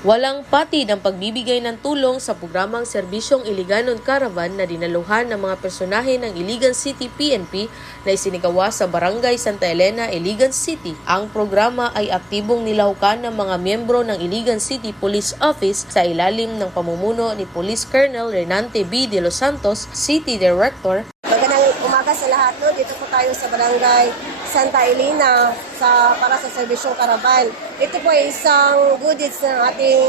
Walang patid ang pagbibigay ng tulong sa programang Serbisyong Iliganon Caravan na dinaluhan ng mga personahe ng Iligan City PNP na isinagawa sa Barangay Santa Elena, Iligan City. Ang programa ay aktibong nilahukan ng mga miyembro ng Iligan City Police Office sa ilalim ng pamumuno ni Police Colonel Renante B. De Los Santos, City Director, Magandang umaga sa lahat. No? Dito po tayo sa Barangay Santa Elena sa, para sa Serbisyong Caravan. Ito po ay isang goodies ng ating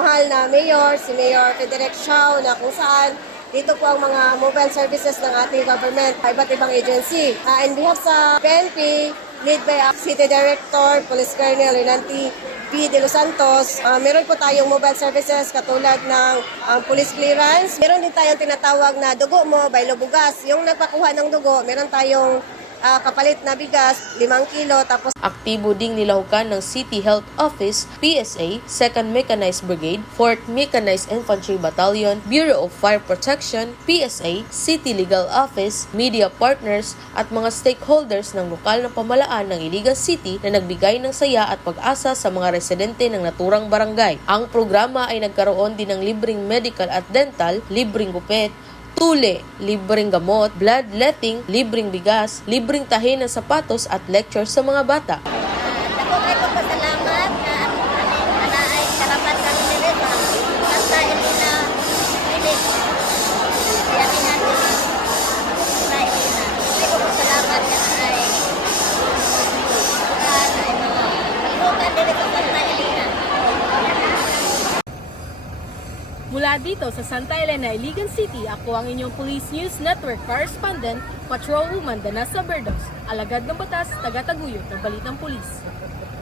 mahal na mayor, si Mayor Frederick Shaw, na kung saan dito po ang mga mobile services ng ating government, iba't ibang agency. Uh, in behalf sa PNP, lead by City Director, Police Colonel Renanti P. De Los Santos, ah, meron po tayong mobile services katulad ng ang police clearance. Meron din tayong tinatawag na dugo mo, baylo bugas. Yung nagpakuha ng dugo, meron tayong ah, kapalit na bigas, 5 kilo, tapos Aktibo ding nilahukan ng City Health Office, PSA, 2nd Mechanized Brigade, 4th Mechanized Infantry Battalion, Bureau of Fire Protection, PSA, City Legal Office, media partners at mga stakeholders ng lokal na pamalaan ng Iligan City na nagbigay ng saya at pag-asa sa mga residente ng naturang barangay. Ang programa ay nagkaroon din ng libreng medical at dental, libreng gupit, tule, libreng gamot, bloodletting, libreng bigas, libreng tahi ng sapatos at lecture sa mga bata. Ako kayo pasalamat Mula dito sa Santa Elena, Iligan City, ako ang inyong Police News Network Correspondent, Patrolwoman Danasa Berdos, alagad ng batas, taga-taguyod ng Balitang Pulis.